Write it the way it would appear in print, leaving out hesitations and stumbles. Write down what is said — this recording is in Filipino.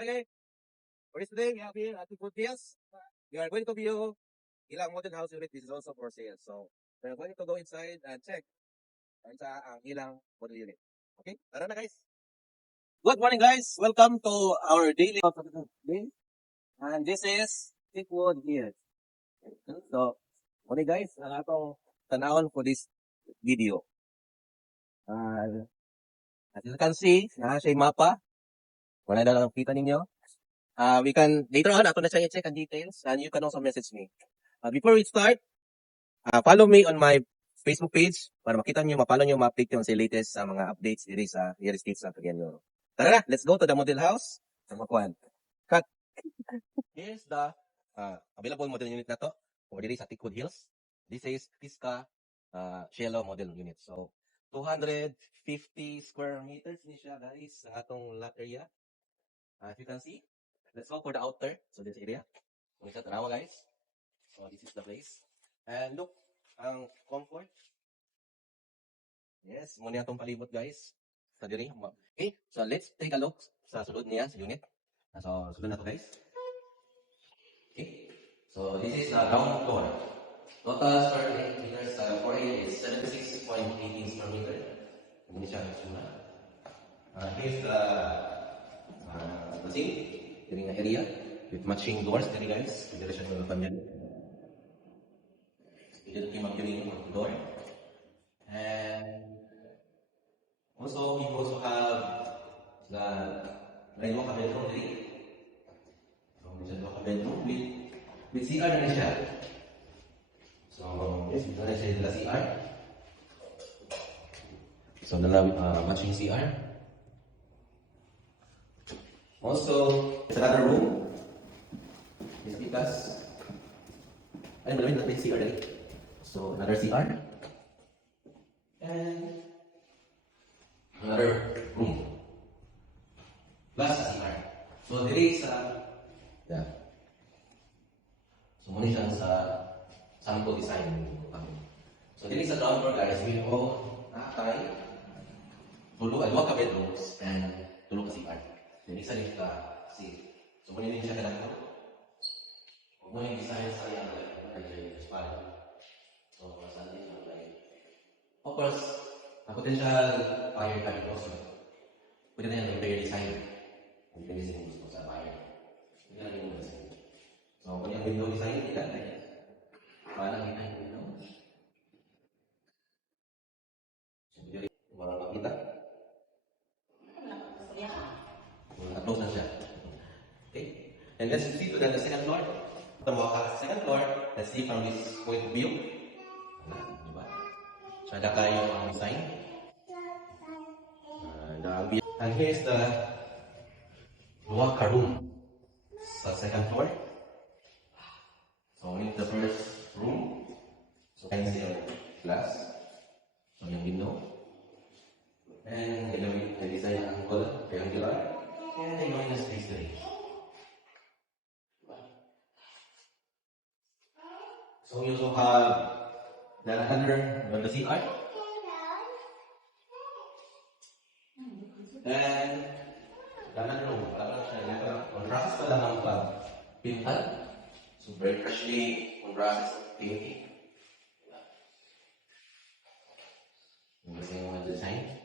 Okay, for today, we have here at Two Deals. We are going to view ilang modern house unit. This is also for sale. So, we're going to go inside and check ang ilang model unit. Okay, tara na guys. Good morning guys. Welcome to our daily day. And this is Thickwood here. So, morning guys. Ang atong tanawon for this video. As you can see, siya yung mapa. Wala na lang kita ninyo. We can, later on, ato na siya i-check ang details and you can also message me. Before we start, follow me on my Facebook page para makita nyo, mapalo nyo, ma-update nyo sa latest sa mga updates diri sa real estate sa Cagayan. Tara na, let's go to the model house. Cut. Here's the available model unit na to. Over diri sa Thickwood Hills. This is Pisca Cielo model unit. So, 250 square meters ni siya guys sa atong lot area. If you can see, let's go for the outer. So, this area. Kung isa tanawa guys. So, this is the place. And look, ang comfort. Yes, muna itong palibot guys. Sa diri. Okay, so let's take a look sa sulod niya, sa unit. So, sulod na to guys. Okay, so this is the ground floor. Total square meters for area is 76.18 square meter. Hindi siya suna. Here's the sink, diri nga area with matching doors diri guys. Diri siya ng pamilya. Dito kayo mag-viewing ng door. And also, we also have the rainbow bedroom diri. So, may rainbow bedroom with CR na rin siya. So, yes, ito na siya yung CR. So, nala matching CR. Also, it's another room. It's because, ayun, malamig natin yung CR dali. So, another CR. And another room. Plus sa CR. So, diri sa, yeah. So, muna siya sa sample design. So, diri sa ground floor guys, we all nakatay dua ka bedrooms and tulo ka CR. Diri sa rin ka safe. So, muna din siya kanang muna yung design sa yung so, saan din siya like of course, potential buyer ka rin also. Pwede na yung interior design. Depende sa gusto sa buyer. Hindi na yung design. So, kung yung window design, hindi ka na yan. Paano kita yung window? So, hindi rin walang makita. Close na siya. Okay? And let's proceed to the second floor. Tamawa ka sa second floor. Let's see from this point of view. Diba? So, ada kayo ang design. And here's the locker room sa second floor. So, in the first room, so you can see the glass. So, yung window. And the design ang triangular. And the minus space range. So, we also have the under the CR. And danan room, dapat siya on process pa lang ang pag-pintal. So very freshly on process of painting. Yung kasi yung design.